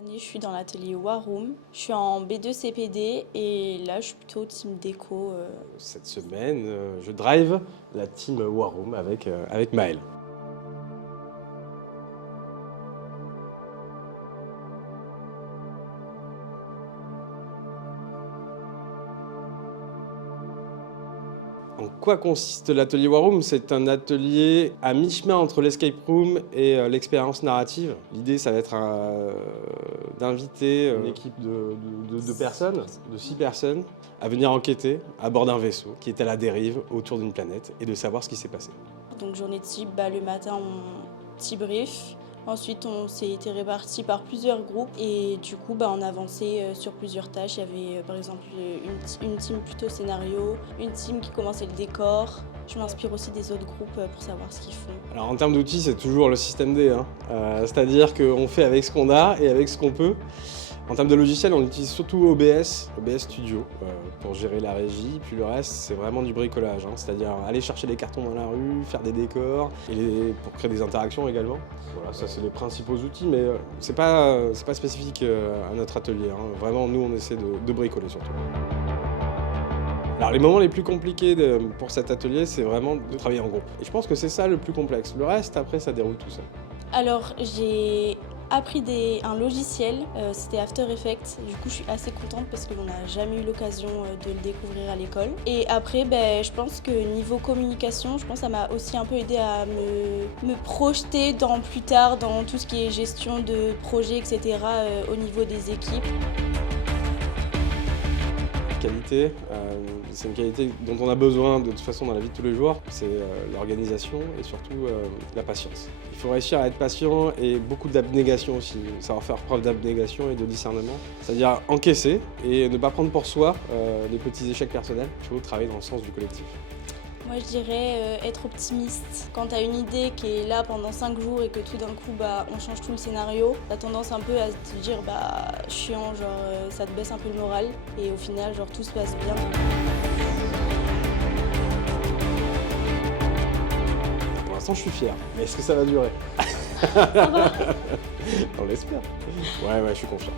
Cette année, je suis dans l'atelier Waroom. Je suis en B2 CPD et là, je suis plutôt team déco. Cette semaine, je drive la team Waroom avec Maël. En quoi consiste l'atelier Waroom? C'est un atelier à mi-chemin entre l'escape room et l'expérience narrative. L'idée, ça va être d'inviter une équipe de personnes, de 6 personnes, à venir enquêter à bord d'un vaisseau qui est à la dérive autour d'une planète et de savoir ce qui s'est passé. Donc journée type, le matin, petit brief. Ensuite, on s'est été répartis par plusieurs groupes et du coup, on avançait sur plusieurs tâches. Il y avait par exemple une team plutôt scénario, une team qui commençait le décor. Je m'inspire aussi des autres groupes pour savoir ce qu'ils font. Alors en termes d'outils, c'est toujours le système D, c'est-à-dire qu'on fait avec ce qu'on a et avec ce qu'on peut. En termes de logiciel, on utilise surtout OBS Studio pour gérer la régie. Puis le reste, c'est vraiment du bricolage, c'est-à-dire aller chercher des cartons dans la rue, faire des décors, et pour créer des interactions également. Voilà, ça c'est les principaux outils, mais c'est pas spécifique à notre atelier. Vraiment, nous, on essaie de bricoler surtout. Alors les moments les plus compliqués pour cet atelier, c'est vraiment de travailler en groupe. Et je pense que c'est ça le plus complexe. Le reste, après, ça déroule tout seul. Alors, j'ai appris un logiciel, c'était After Effects. Du coup, je suis assez contente parce qu'on n'a jamais eu l'occasion de le découvrir à l'école. Et après, je pense que niveau communication, ça m'a aussi un peu aidé à me projeter plus tard dans tout ce qui est gestion de projet, etc. Au niveau des équipes. Qualité, c'est une qualité dont on a besoin de toute façon dans la vie de tous les jours, c'est l'organisation et surtout la patience. Il faut réussir à être patient et beaucoup d'abnégation aussi, savoir faire preuve d'abnégation et de discernement, c'est-à-dire encaisser et ne pas prendre pour soi les petits échecs personnels. Il faut travailler dans le sens du collectif. Moi, je dirais être optimiste. Quand tu as une idée qui est là pendant 5 jours et que tout d'un coup, on change tout le scénario, tu as tendance un peu à te dire, chiant, ça te baisse un peu le moral. Et au final, tout se passe bien. Pour l'instant, je suis fier. Mais est-ce que ça va durer? Ça va. On l'espère. Ouais, je suis confiant.